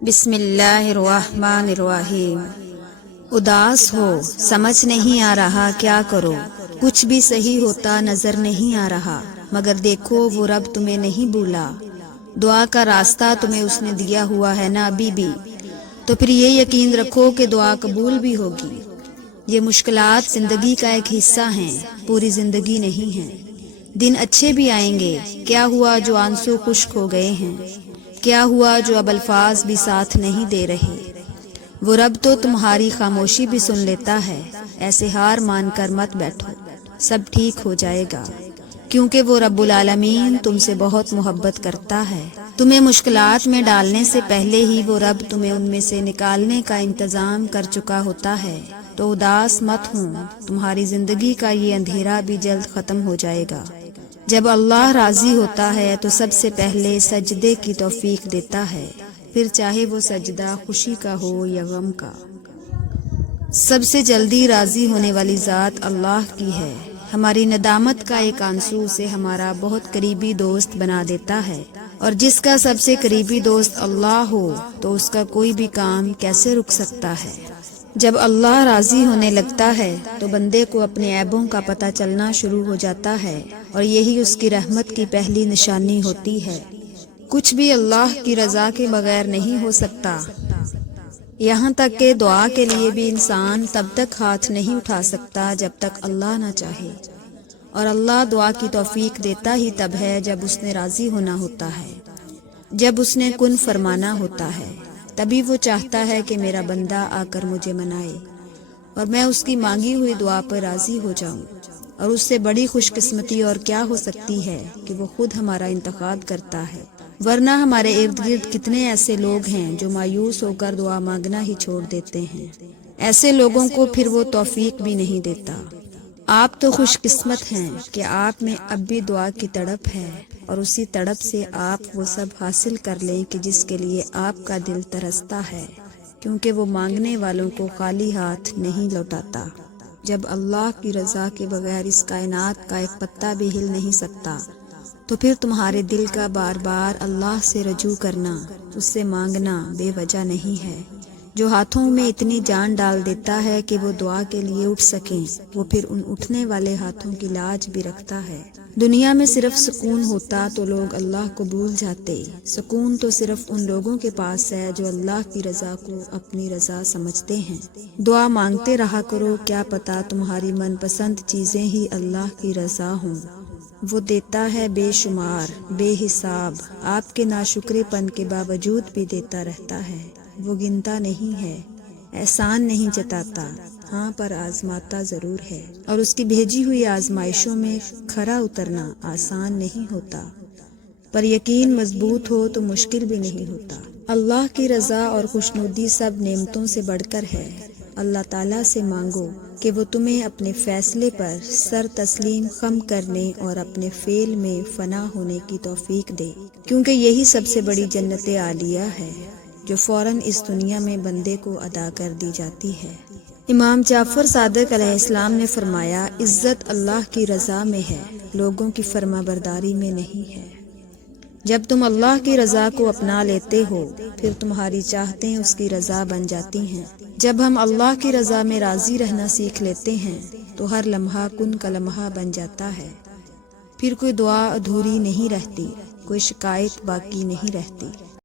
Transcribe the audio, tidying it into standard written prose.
بسم اللہ الرحمن الرحیم۔ اداس ہو، سمجھ نہیں آ رہا کیا کرو، کچھ بھی صحیح ہوتا نظر نہیں آ رہا، مگر دیکھو وہ رب تمہیں نہیں بھولا، دعا کا راستہ تمہیں اس نے دیا ہوا ہے نا ابھی بھی، تو پھر یہ یقین رکھو کہ دعا قبول بھی ہوگی۔ یہ مشکلات زندگی کا ایک حصہ ہیں، پوری زندگی نہیں ہیں۔ دن اچھے بھی آئیں گے، کیا ہوا جو آنسو خشک ہو گئے ہیں، کیا ہوا جو اب الفاظ بھی ساتھ نہیں دے رہے۔ وہ رب تو تمہاری خاموشی بھی سن لیتا ہے، ایسے ہار مان کر مت بیٹھو، سب ٹھیک ہو جائے گا، کیونکہ وہ رب العالمین تم سے بہت محبت کرتا ہے۔ تمہیں مشکلات میں ڈالنے سے پہلے ہی وہ رب تمہیں ان میں سے نکالنے کا انتظام کر چکا ہوتا ہے، تو اداس مت ہوں، تمہاری زندگی کا یہ اندھیرا بھی جلد ختم ہو جائے گا۔ جب اللہ راضی ہوتا ہے تو سب سے پہلے سجدے کی توفیق دیتا ہے، پھر چاہے وہ سجدہ خوشی کا ہو یا غم کا۔ سب سے جلدی راضی ہونے والی ذات اللہ کی ہے۔ ہماری ندامت کا ایک آنسو اسے ہمارا بہت قریبی دوست بنا دیتا ہے، اور جس کا سب سے قریبی دوست اللہ ہو تو اس کا کوئی بھی کام کیسے رک سکتا ہے۔ جب اللہ راضی ہونے لگتا ہے تو بندے کو اپنے عیبوں کا پتہ چلنا شروع ہو جاتا ہے، اور یہی اس کی رحمت کی پہلی نشانی ہوتی ہے۔ کچھ بھی اللہ کی رضا کے بغیر نہیں ہو سکتا، یہاں تک کہ دعا کے لیے بھی انسان تب تک ہاتھ نہیں اٹھا سکتا جب تک اللہ نہ چاہے، اور اللہ دعا کی توفیق دیتا ہی تب ہے جب اس نے راضی ہونا ہوتا ہے، جب اس نے کن فرمانا ہوتا ہے، تبھی وہ چاہتا ہے کہ میرا بندہ آ کر مجھے منائے اور میں اس کی مانگی ہوئی دعا پر راضی ہو جاؤں۔ اور اس سے بڑی خوش قسمتی اور کیا ہو سکتی ہے کہ وہ خود ہمارا انتخاب کرتا ہے، ورنہ ہمارے ارد گرد کتنے ایسے لوگ ہیں جو مایوس ہو کر دعا مانگنا ہی چھوڑ دیتے ہیں، ایسے لوگوں کو پھر وہ توفیق بھی نہیں دیتا۔ آپ تو خوش قسمت ہیں کہ آپ میں اب بھی دعا کی تڑپ ہے، اور اسی تڑپ سے آپ وہ سب حاصل کر لیں کہ جس کے لیے آپ کا دل ترستا ہے، کیونکہ وہ مانگنے والوں کو خالی ہاتھ نہیں لوٹاتا۔ جب اللہ کی رضا کے بغیر اس کائنات کا ایک پتا بھی ہل نہیں سکتا، تو پھر تمہارے دل کا بار بار اللہ سے رجوع کرنا، اس سے مانگنا بے وجہ نہیں ہے۔ جو ہاتھوں میں اتنی جان ڈال دیتا ہے کہ وہ دعا کے لیے اٹھ سکیں، وہ پھر ان اٹھنے والے ہاتھوں کی لاج بھی رکھتا ہے۔ دنیا میں صرف سکون ہوتا تو لوگ اللہ کو بھول جاتے۔ سکون تو صرف ان لوگوں کے پاس ہے جو اللہ کی رضا کو اپنی رضا سمجھتے ہیں۔ دعا مانگتے رہا کرو، کیا پتہ تمہاری من پسند چیزیں ہی اللہ کی رضا ہوں۔ وہ دیتا ہے بے شمار، بے حساب، آپ کے ناشکرے پن کے باوجود بھی دیتا رہتا ہے۔ وہ گنتا نہیں ہے، احسان نہیں جتاتا، ہاں پر آزماتا ضرور ہے، اور اس کی بھیجی ہوئی آزمائشوں میں کھرا اترنا آسان نہیں ہوتا، پر یقین مضبوط ہو تو مشکل بھی نہیں ہوتا۔ اللہ کی رضا اور خوشنودی سب نعمتوں سے بڑھ کر ہے۔ اللہ تعالیٰ سے مانگو کہ وہ تمہیں اپنے فیصلے پر سر تسلیم خم کرنے اور اپنے فعل میں فنا ہونے کی توفیق دے، کیونکہ یہی سب سے بڑی جنت عالیہ ہے جو فوراً اس دنیا میں بندے کو ادا کر دی جاتی ہے۔ امام جعفر صادق علیہ السلام نے فرمایا، عزت اللہ کی رضا میں ہے، لوگوں کی فرما برداری میں نہیں ہے۔ جب تم اللہ کی رضا کو اپنا لیتے ہو، پھر تمہاری چاہتیں اس کی رضا بن جاتی ہیں۔ جب ہم اللہ کی رضا میں راضی رہنا سیکھ لیتے ہیں تو ہر لمحہ کن کا لمحہ بن جاتا ہے، پھر کوئی دعا ادھوری نہیں رہتی، کوئی شکایت باقی نہیں رہتی۔